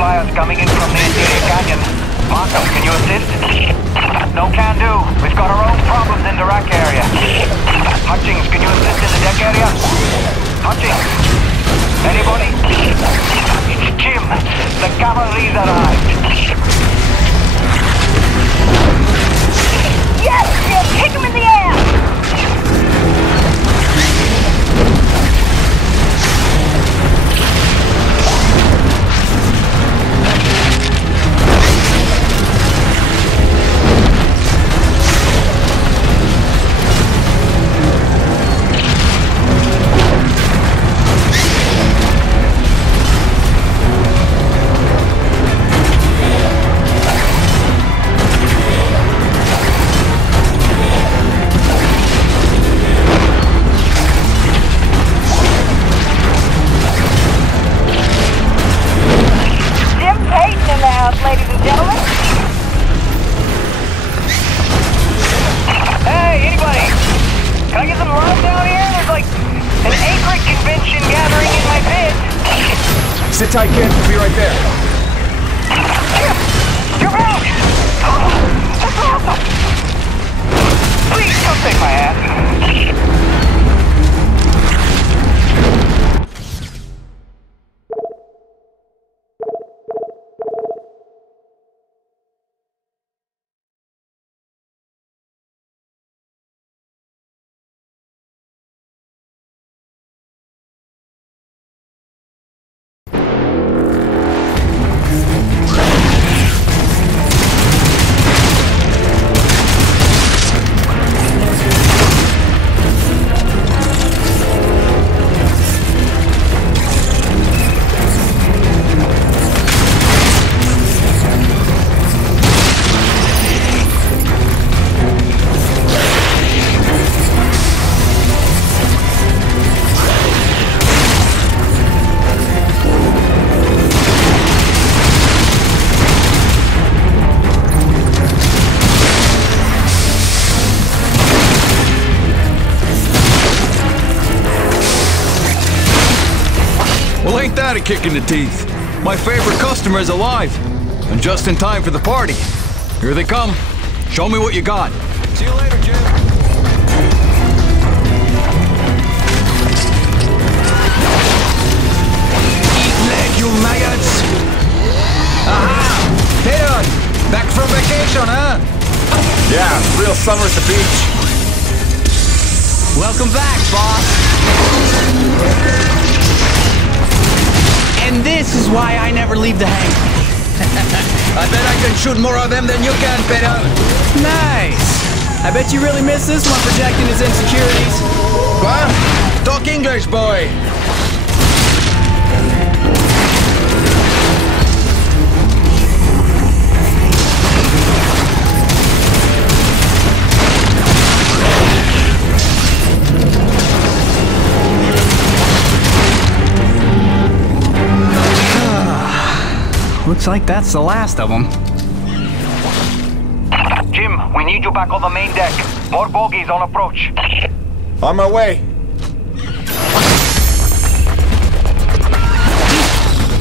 flyers coming in from the interior canyon. Markham, can you assist? No can do. We've got our own problems in the rack area. Hutchings, can you assist in the deck area? Hutchings? Anybody? It's Jim. The cavalry's arrived. Yes, Jim! Kick him in the ass! Ladies and gentlemen. Hey, anybody? Can I get some love down here? There's like an acreage convention gathering in my pit. Sit tight, kid. We'll be right there. Jim! You're back! That's awesome! Please come take my ass. Ain't that a kick in the teeth? My favorite customer's alive. And just in time for the party. Here they come. Show me what you got. See you later, Jim. Eat leg, you maggots! Aha! Hey, back from vacation, huh? Yeah, real summer at the beach. Welcome back, boss. And this is why I never leave the hangar. I bet I can shoot more of them than you can, Pedro. Nice. I bet you really miss this one projecting his insecurities. What? Talk English, boy. Looks like that's the last of them. Jim, we need you back on the main deck. More bogies on approach. On my way.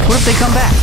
What if they come back?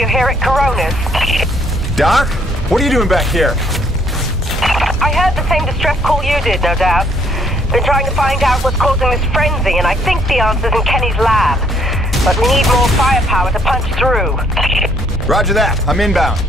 you here at Corona's. Doc? What are you doing back here? I heard the same distress call you did, no doubt. Been trying to find out what's causing this frenzy, and I think the answer's in Kenny's lab. But we need more firepower to punch through. Roger that. I'm inbound.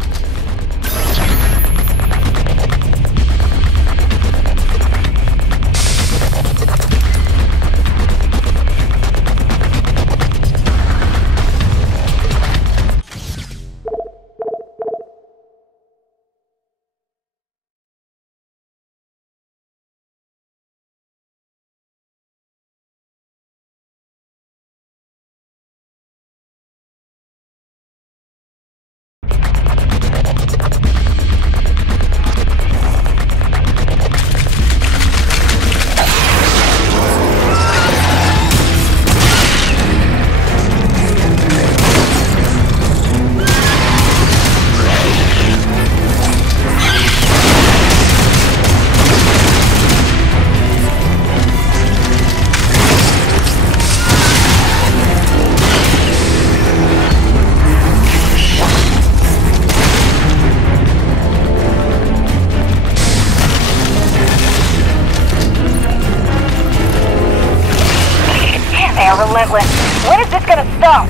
Relentless. When is this gonna stop?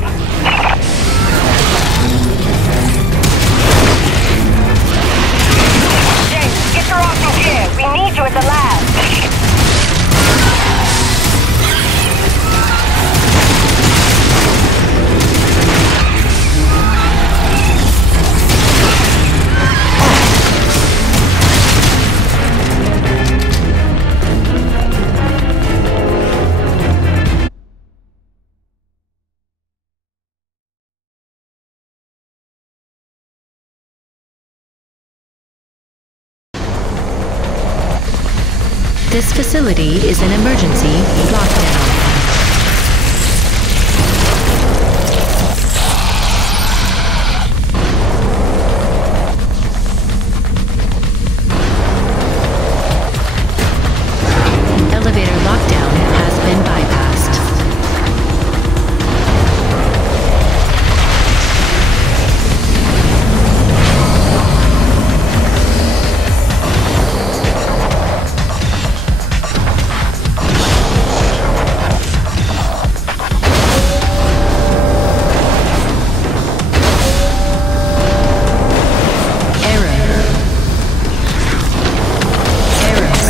James, get your ass in gear. We need you at the lab. This facility is an emergency lockdown. Elevator lockdown has been bypassed.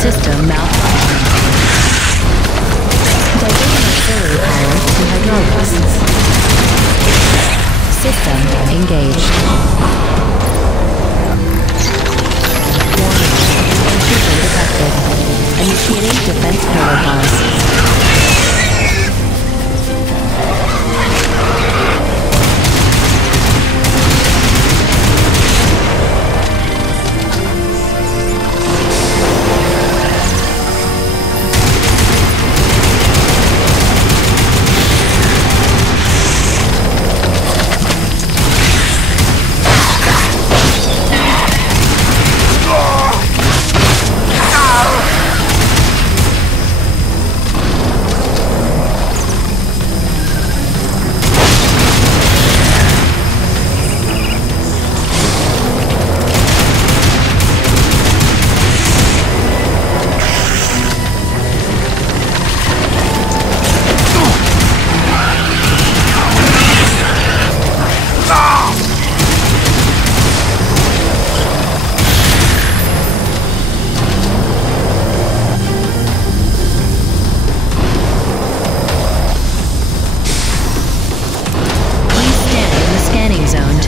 System malfunction. Diverting auxiliary power to hydraulics. System engaged. Warning. Intrusion detected. Initiating defense protocols.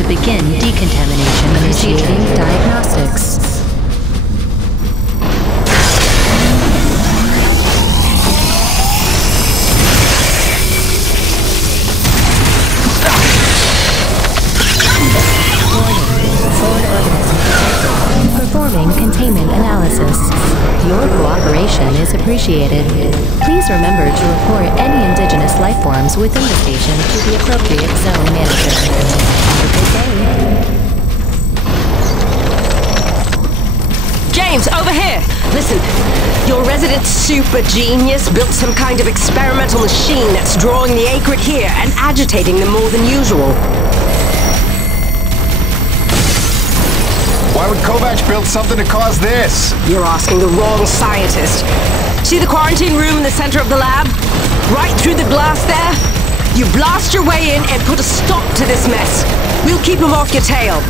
Begin decontamination. Initiating diagnostics. Performing containment analysis. Your cooperation is appreciated. Please remember to report any indigenous life forms within the station to the appropriate zone manager. Have a good day. James, over here! Listen, your resident super genius built some kind of experimental machine that's drawing the Acrid here and agitating them more than usual. would Kovacs build something to cause this? You're asking the wrong scientist. See the quarantine room in the center of the lab? Right through the glass there? You blast your way in and put a stop to this mess. We'll keep him off your tail.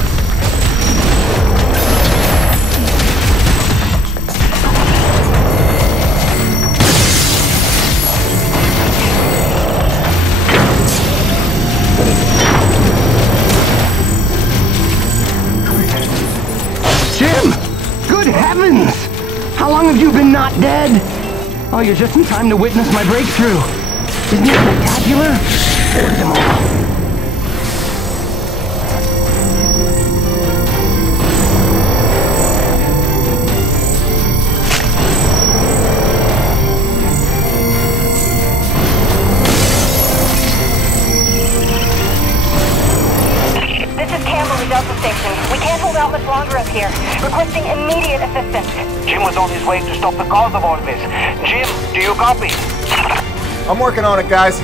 Jim! Good heavens! How long have you been not dead? Oh, you're just in time to witness my breakthrough. Isn't it spectacular? There's them all. We can't hold out much longer up here. Requesting immediate assistance. Jim was on his way to stop the cause of all this. Jim, do you copy? I'm working on it, guys.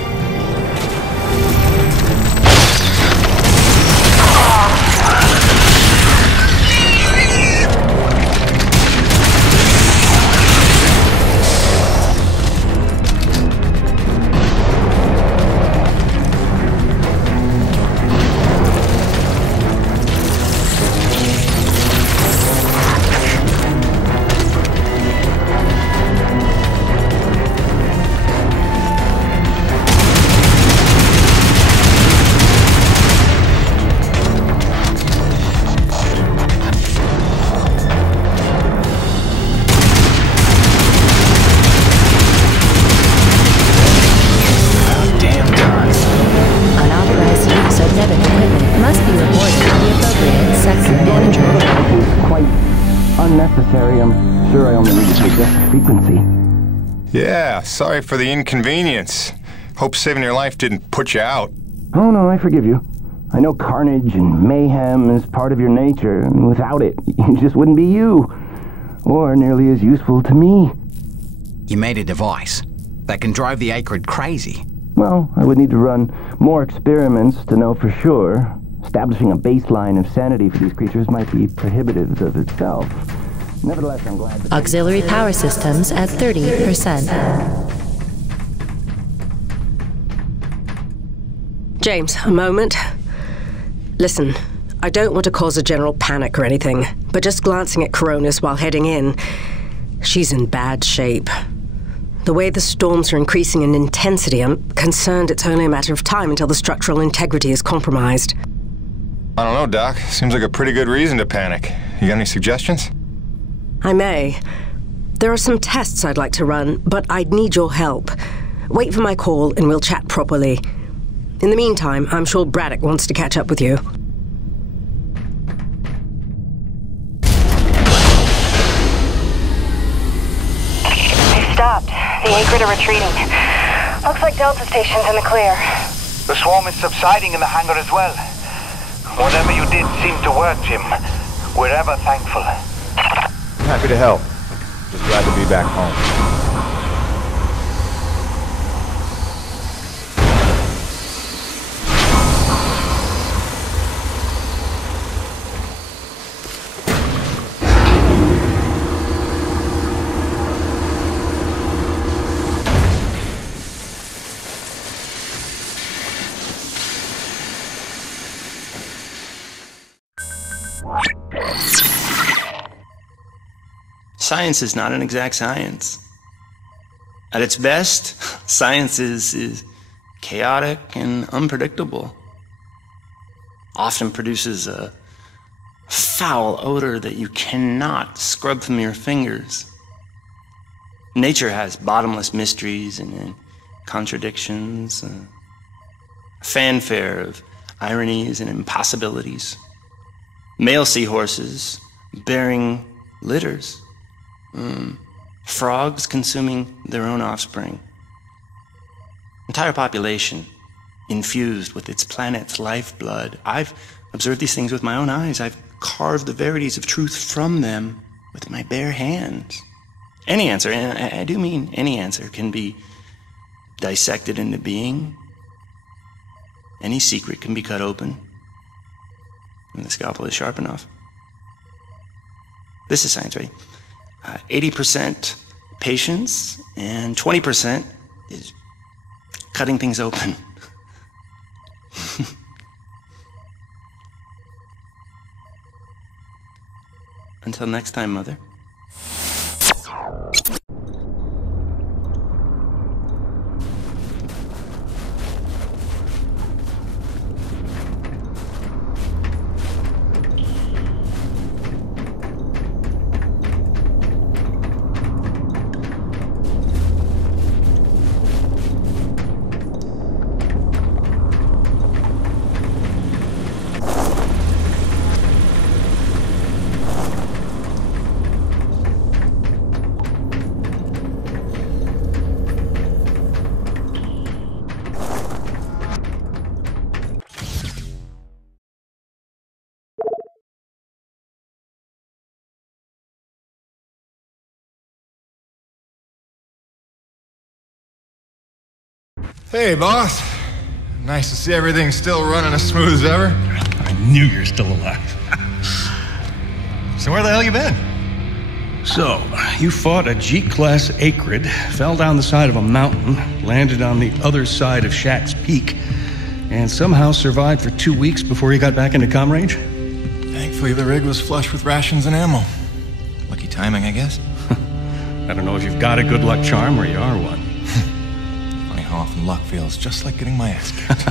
I'm sure I only need to adjust the frequency. Yeah, sorry for the inconvenience. Hope saving your life didn't put you out. Oh no, I forgive you. I know carnage and mayhem is part of your nature, and without it, you just wouldn't be you. Or nearly as useful to me. You made a device that can drive the Acrid crazy. Well, I would need to run more experiments to know for sure. Establishing a baseline of sanity for these creatures might be prohibitive of itself. Nevertheless, I'm glad that... Auxiliary power systems at 30%. James, a moment. Listen, I don't want to cause a general panic or anything, but just glancing at Coronis while heading in, she's in bad shape. The way the storms are increasing in intensity, I'm concerned it's only a matter of time until the structural integrity is compromised. I don't know, Doc. Seems like a pretty good reason to panic. You got any suggestions? I may. There are some tests I'd like to run, but I'd need your help. Wait for my call and we'll chat properly. In the meantime, I'm sure Braddock wants to catch up with you. They stopped. The Acrid are retreating. Looks like Delta Station's in the clear. The swarm is subsiding in the hangar as well. Whatever you did seemed to work, Jim. We're ever thankful. Happy to help. Just glad to be back home. Science is not an exact science. At its best, science is chaotic and unpredictable. Often produces a foul odor that you cannot scrub from your fingers. Nature has bottomless mysteries and contradictions, a fanfare of ironies and impossibilities. Male seahorses bearing litters. Frogs consuming their own offspring. Entire population infused with its planet's lifeblood. I've observed these things with my own eyes. I've carved the verities of truth from them with my bare hands. Any answer, and I do mean any answer, can be dissected into being. Any secret can be cut open, and the scalpel is sharp enough. This is science, right? 80% patience and 20% is cutting things open. Until next time, Mother. Hey, boss. Nice to see everything still running as smooth as ever. I knew you're still alive. So where the hell you been? So, you fought a G-class acrid, fell down the side of a mountain, landed on the other side of Shack's Peak, and somehow survived for 2 weeks before you got back into comm range? Thankfully, the rig was flush with rations and ammo. Lucky timing, I guess. I don't know if you've got a good luck charm or you are one. Funny how often luck feels just like getting my ass kicked.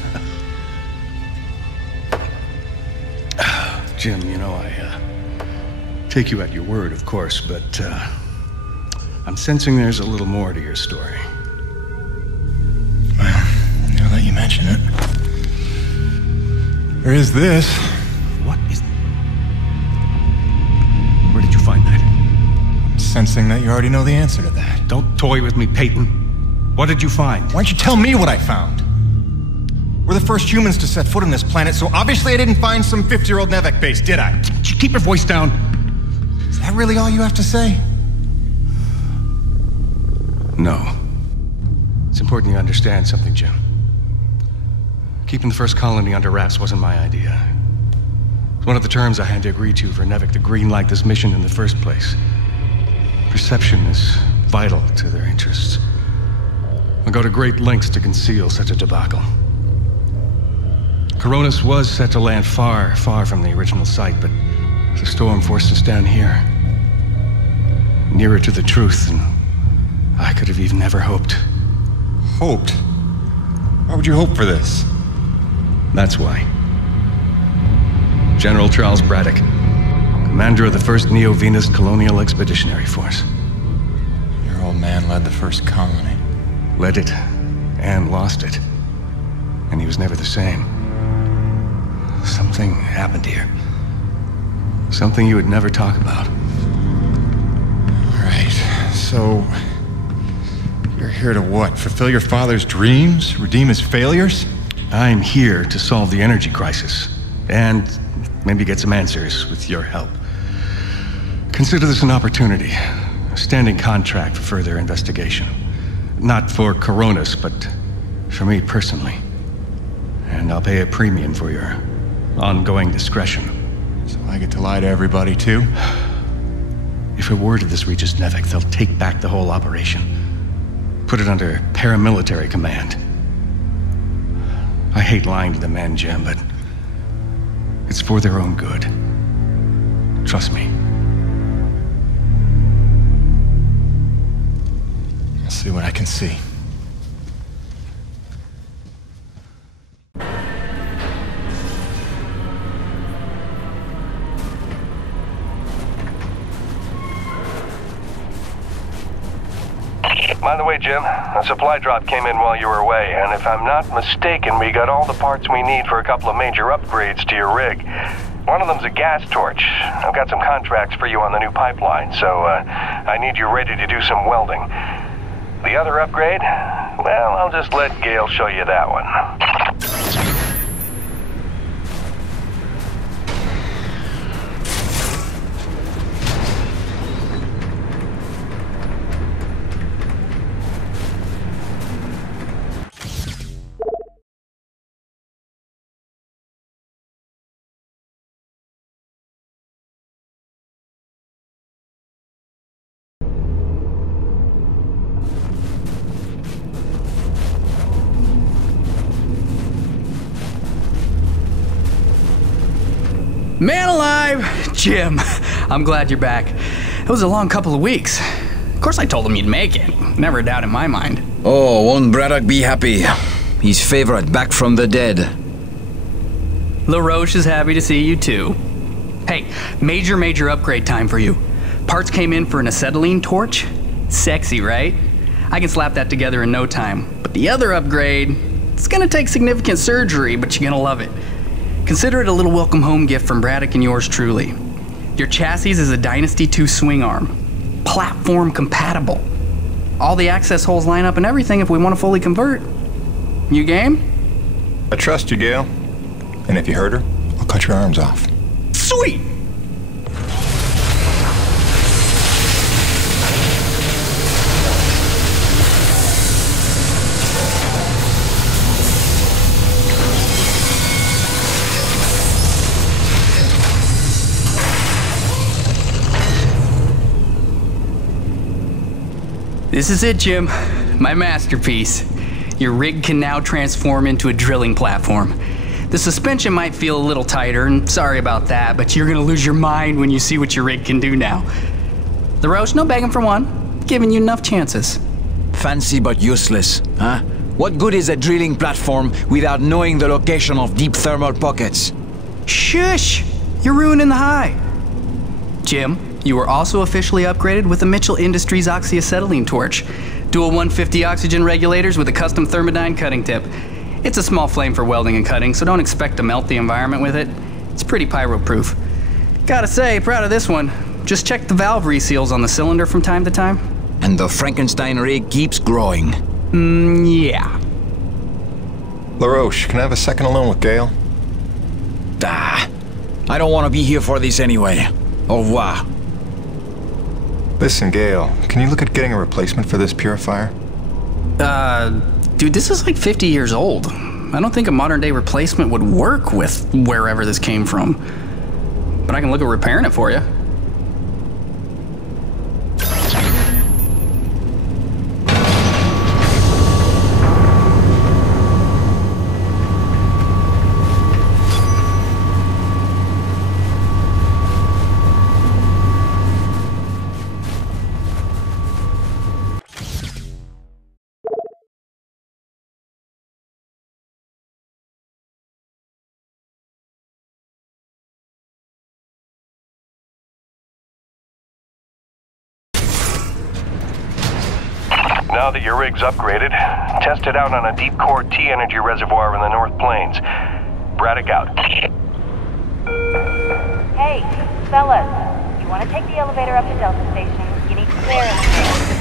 Jim, you know, I take you at your word, of course, but I'm sensing there's a little more to your story. Well, now that you mention it, there is this. What is... Where did you find that? I'm sensing that you already know the answer to that. Don't toy with me, Peyton. What did you find? Why don't you tell me what I found? We're the first humans to set foot on this planet, so obviously I didn't find some 50-year-old Nevek base, did I? Keep your voice down. Is that really all you have to say? No. It's important you understand something, Jim. Keeping the first colony under wraps wasn't my idea. It's one of the terms I had to agree to for Nevek to greenlight this mission in the first place. Perception is vital to their interests. I'll go to great lengths to conceal such a debacle. Coronis was set to land far, far from the original site, but the storm forced us down here. Nearer to the truth than I could have even ever hoped. Hoped? Why would you hope for this? That's why. General Charles Braddock, commander of the 1st Neo-Venus Colonial Expeditionary Force. Your old man led the first colony. Led it, and lost it. And he was never the same. Something happened here. Something you would never talk about. All right, so... you're here to what? Fulfill your father's dreams? Redeem his failures? I'm here to solve the energy crisis. And maybe get some answers with your help. Consider this an opportunity. A standing contract for further investigation. Not for Coronis, but for me personally. And I'll pay a premium for your ongoing discretion. So I get to lie to everybody, too? If a word of this reaches Nevek, they'll take back the whole operation. Put it under paramilitary command. I hate lying to the men, Jim, but it's for their own good. Trust me. I'll see what I can see. By the way, Jim, a supply drop came in while you were away, and if I'm not mistaken, we got all the parts we need for a couple of major upgrades to your rig. One of them's a gas torch. I've got some contracts for you on the new pipeline, so I need you ready to do some welding. The other upgrade? Well, I'll just let Gale show you that one. Man alive! Jim, I'm glad you're back. It was a long couple of weeks. Of course I told him you'd make it. Never a doubt in my mind. Oh, won't Braddock be happy? His favorite back from the dead. LaRoche is happy to see you too. Hey, major upgrade time for you. Parts came in for an acetylene torch. Sexy, right? I can slap that together in no time. But the other upgrade, it's gonna take significant surgery, but you're gonna love it. Consider it a little welcome home gift from Braddock and yours truly. Your chassis is a Dynasty 2 swing arm. Platform compatible. All the access holes line up and everything if we want to fully convert. You game? I trust you, Gale. And if you hurt her, I'll cut your arms off. Sweet! This is it, Jim. My masterpiece. Your rig can now transform into a drilling platform. The suspension might feel a little tighter, and sorry about that, but you're gonna lose your mind when you see what your rig can do now. LaRoche, no begging for one. Giving you enough chances. Fancy but useless, huh? What good is a drilling platform without knowing the location of deep thermal pockets? Shush! You're ruining the high. Jim, you were also officially upgraded with the Mitchell Industries oxyacetylene torch. Dual 150 oxygen regulators with a custom thermodyne cutting tip. It's a small flame for welding and cutting, so don't expect to melt the environment with it. It's pretty pyro-proof. Gotta say, proud of this one. Just check the valve reseals on the cylinder from time to time. And the Frankenstein rig keeps growing. Yeah. LaRoche, can I have a second alone with Gale? I don't want to be here for this anyway. Au revoir. Listen, Gale, can you look at getting a replacement for this purifier? Dude, this is like 50 years old. I don't think a modern-day replacement would work with wherever this came from. But I can look at repairing it for you. Now that your rig's upgraded, test it out on a deep core T-energy reservoir in the North Plains. Braddock out. Hey, fellas. You want to take the elevator up to Delta Station? You need clearance.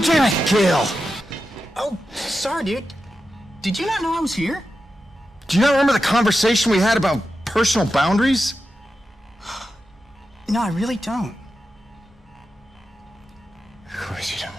Damn it, Gale! Oh, sorry, dude. Did you not know I was here? Do you not remember the conversation we had about personal boundaries? No, I really don't. Of course you don't.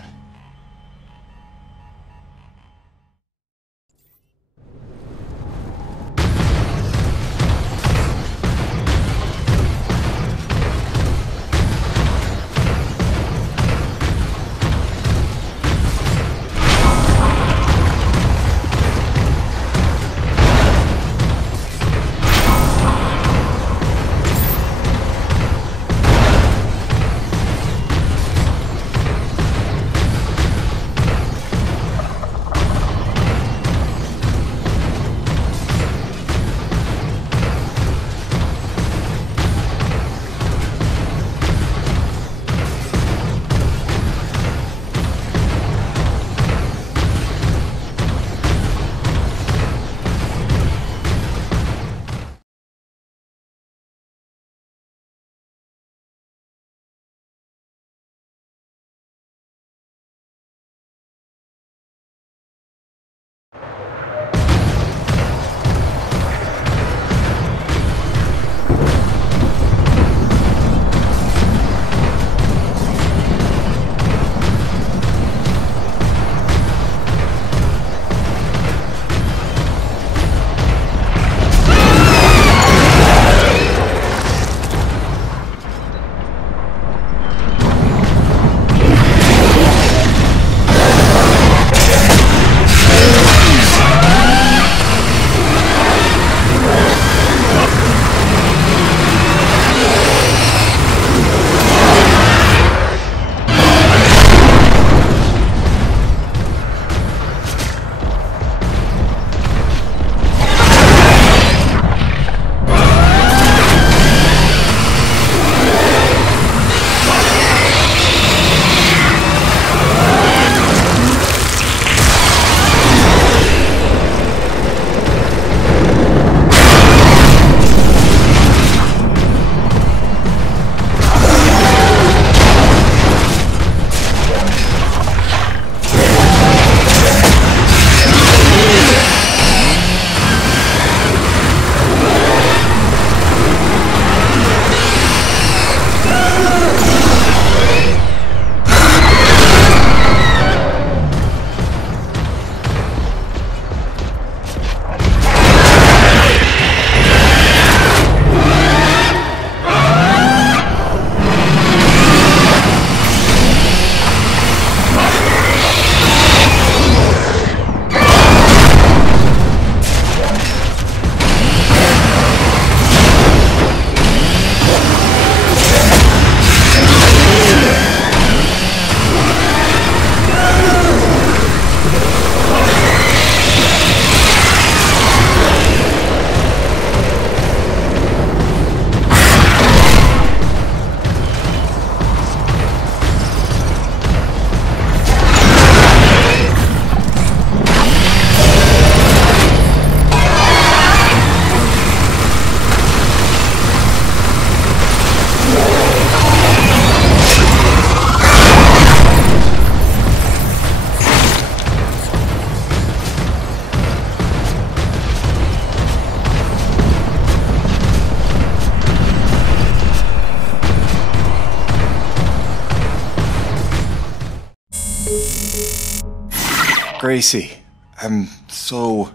Gracie, I'm so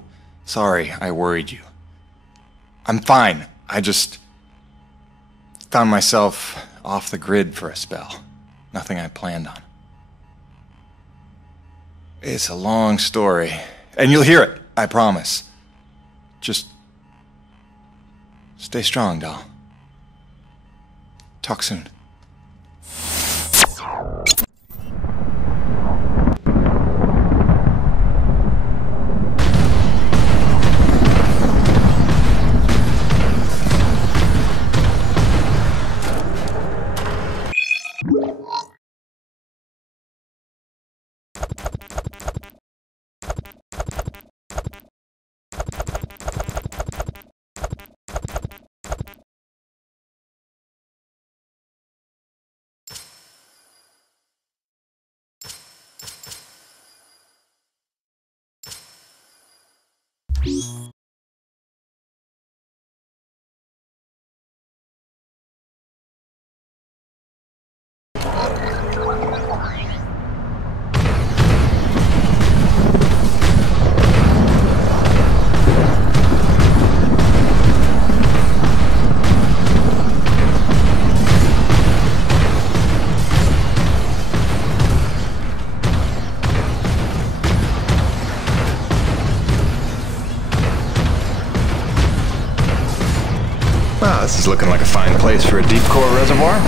sorry I worried you. I'm fine. I just found myself off the grid for a spell. Nothing I planned on. It's a long story, and you'll hear it, I promise. Just stay strong, doll. Talk soon. Wow, this is looking like a fine place for a deep core reservoir.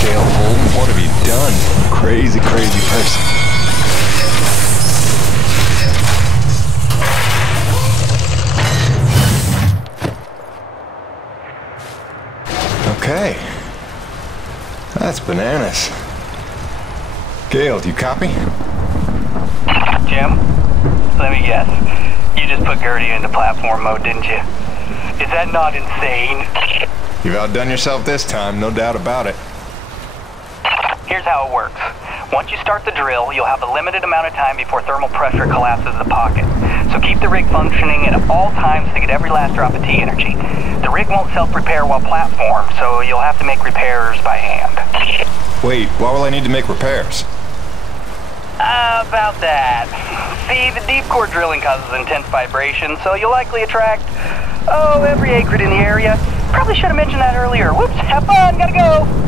Gale Holden, what have you done? Crazy, crazy person. Okay. That's bananas. Gale, do you copy? Jim, let me guess. You just put Gertie into platform mode, didn't you? Is that not insane? You've outdone yourself this time, no doubt about it. Here's how it works. Once you start the drill, you'll have a limited amount of time before thermal pressure collapses the pocket. So keep the rig functioning at all times to get every last drop of T energy. The rig won't self-repair while platformed, so you'll have to make repairs by hand. Wait, why will I need to make repairs? About that. See, the deep core drilling causes intense vibration, so you'll likely attract, every acrid in the area. Probably should have mentioned that earlier. Whoops, have fun, gotta go!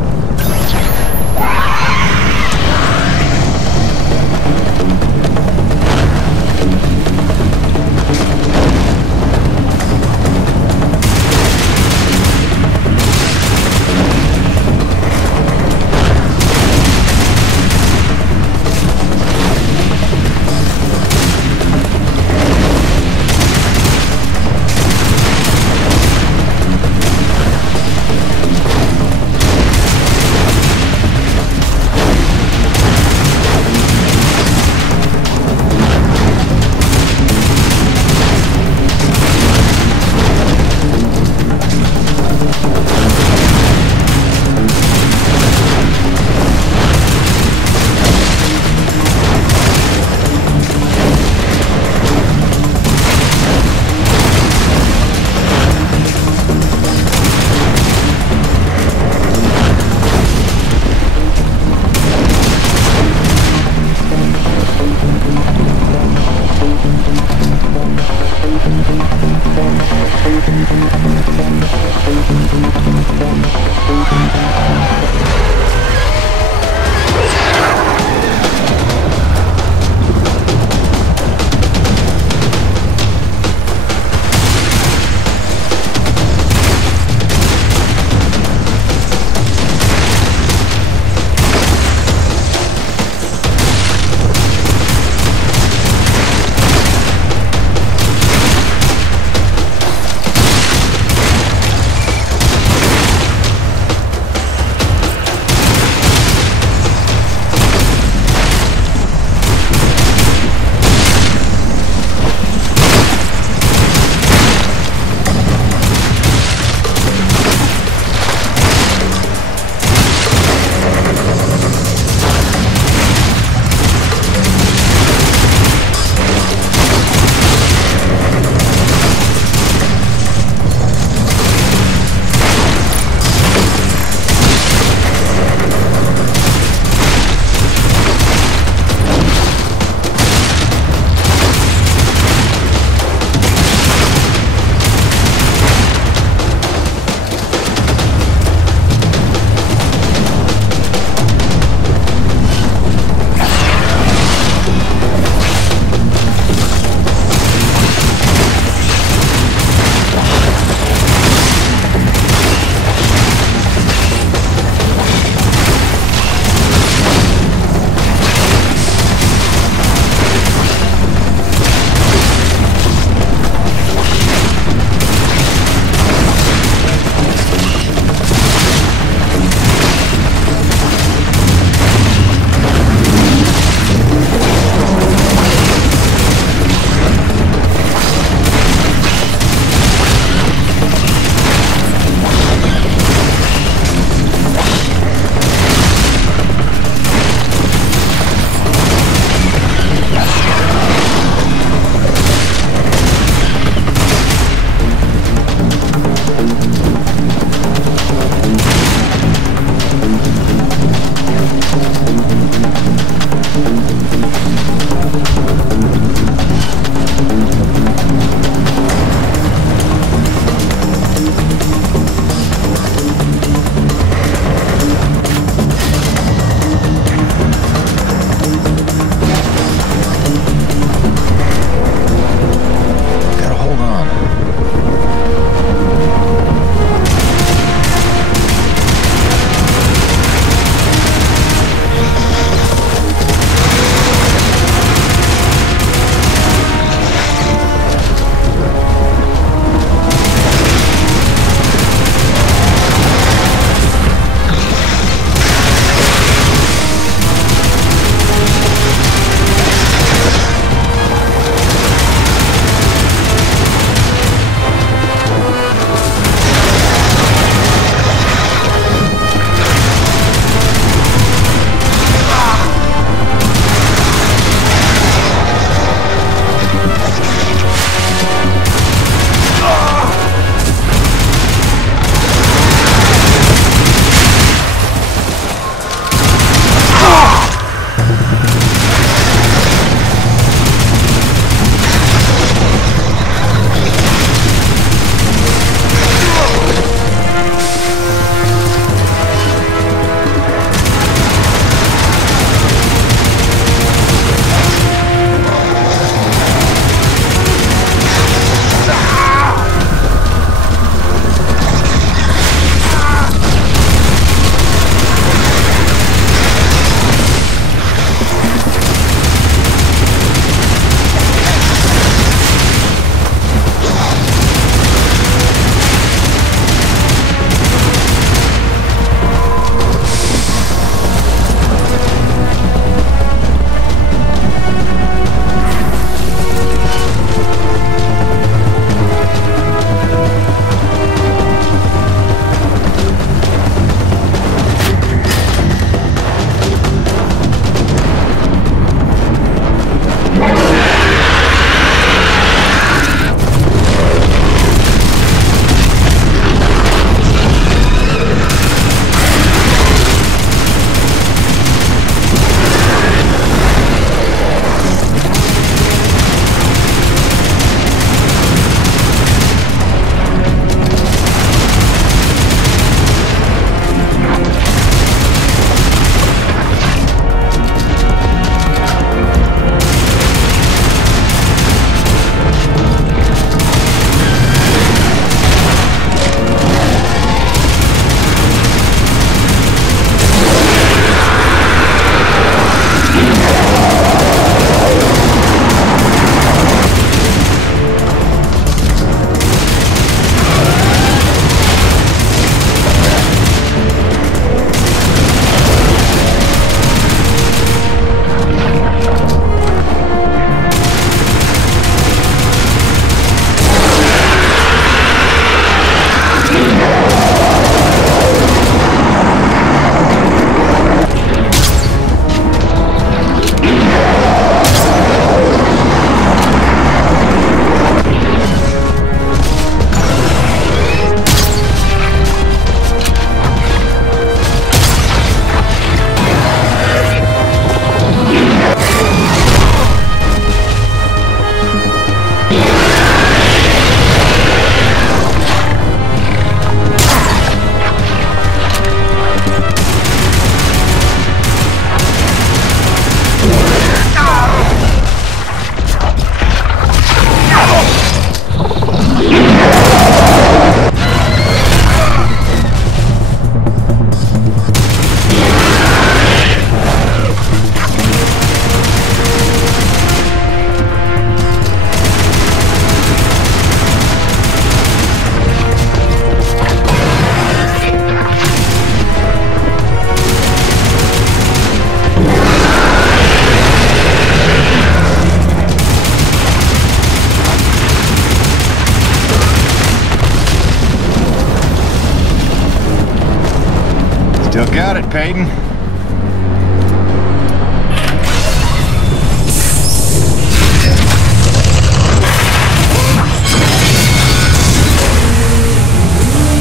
Still got it, Peyton.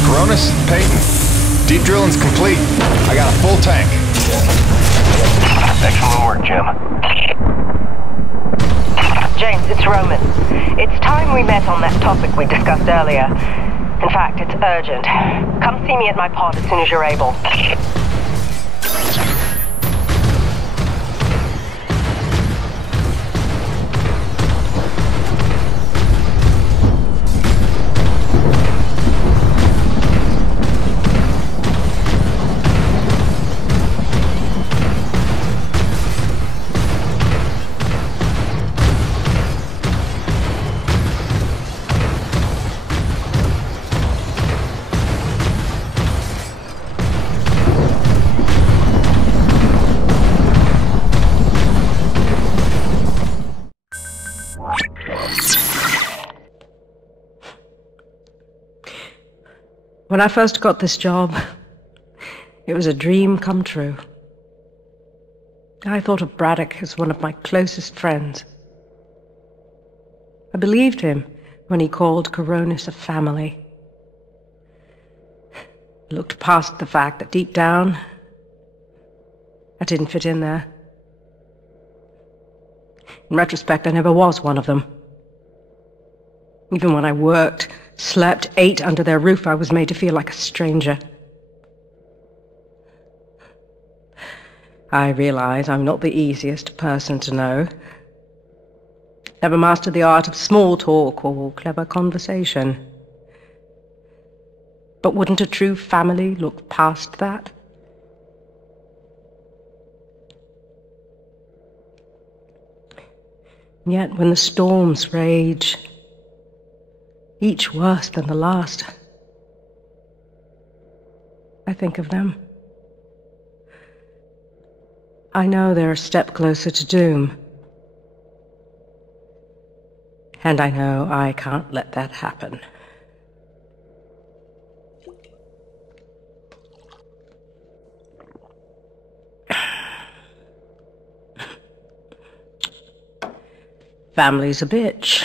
Cronus, Peyton. Deep drilling's complete. I got a full tank. Excellent work, Jim. James, it's Roman. It's time we met on that topic we discussed earlier. In fact, it's urgent. Come see me at my pod as soon as you're able. When I first got this job, it was a dream come true. I thought of Braddock as one of my closest friends. I believed him when he called Coronis a family. I looked past the fact that deep down, I didn't fit in there. In retrospect, I never was one of them. Even when I worked, slept, ate under their roof, I was made to feel like a stranger. I realize I'm not the easiest person to know. Never mastered the art of small talk or clever conversation. But wouldn't a true family look past that? And yet, when the storms rage, each worse than the last, I think of them. I know they're a step closer to doom. And I know I can't let that happen. Family's a bitch.